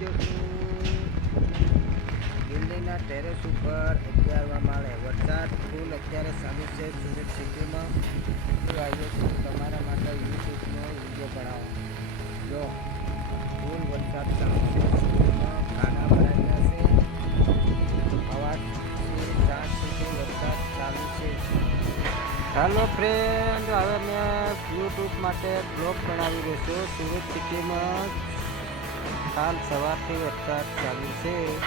ગયો દિલ્હીના ટેરેસ ઉપર અગિયારમા માળે વરસાદ, ફૂલ અત્યારે સામે છે સુરત સિટીમાં. હું આવ્યો છું તમારા માટે યુટ્યુબનો વીડિયો બનાવો. જો, ફૂલ વરસાદ ચાલુ છે ખાના ભરાઈ ગયા છે. અવાજથી સાંજ સુધી વરસાદ ચાલુ છે. હાલો ફ્રેન્ડ હવે મેં યુટ્યુબ માટે બ્લોગ બનાવી રહ્યો છું સુરત સિટીમાં કાલ સવારથી વરસાદ ચાલુ છે.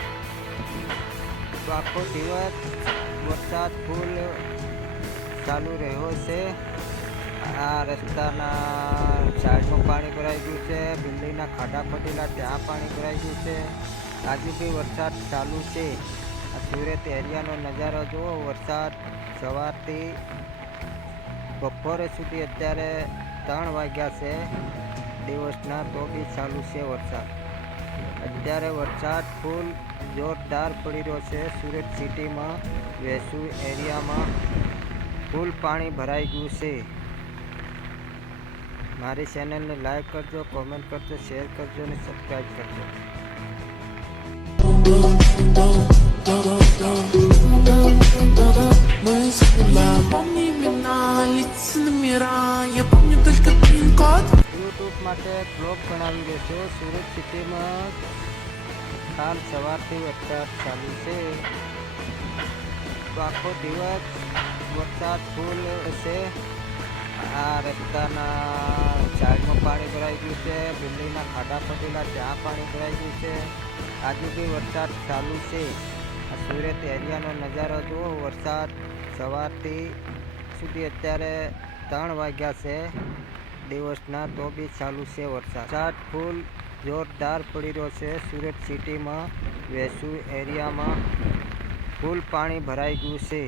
આખો દિવસ વરસાદ ફૂલ ચાલુ રહ્યો છે. આ રસ્તાના સાઈડમાં પાણી ભરાઈ ગયું છે. બિલ્ડિંગના ખાડા પડેલા ત્યાં પાણી ભરાઈ ગયું છે. આજે બી વરસાદ ચાલુ છે. આ સુરત એરિયાનો નજારો જુઓ. વરસાદ સવારથી બપોરે સુધી અત્યારે ત્રણ વાગ્યા છે. દિવસના તો બી ચાલુ છે વરસાદ અત્યારે વરસાદ ફૂલ જોરદાર પડી રહ્યો છે સુરત સિટીમાં વેસુ એરિયામાં ફૂલ પાણી ભરાઈ ગયું છે મારી ચેનલને લાઈક કરજો કોમેન્ટ કરજો શેર કરજો અને સબસ્ક્રાઈબ કરજો Мы забыла, помни имена, лица номера Я помню только пин-код માટે બ્લોગ બનાવી રહ્યો છું. સુરત સિટીમાં કાલ સવારથી વરસાદ ચાલુ છે. આખો દિવસ વરસાદ ફૂલ છે આ રસ્તાના ઝાડમાં પાણી ભરાઈ ગયું છે. બિલ્ડિંગના ખાડા પટેલા ત્યાં પાણી ભરાઈ ગયું છે. આજે બી વરસાદ ચાલુ છે. આ સુરત એરિયાનો નજારો જુઓ. વરસાદ સવારથી સુધી અત્યારે ત્રણ વાગ્યા છે. દિવસના તો બી ચાલુ છે વરસાદ. વરસાદ ફૂલ જોરદાર પડી રહ્યો છે. સુરત સિટીમાં વેસુ એરિયામાં ફૂલ પાણી ભરાઈ ગયું છે.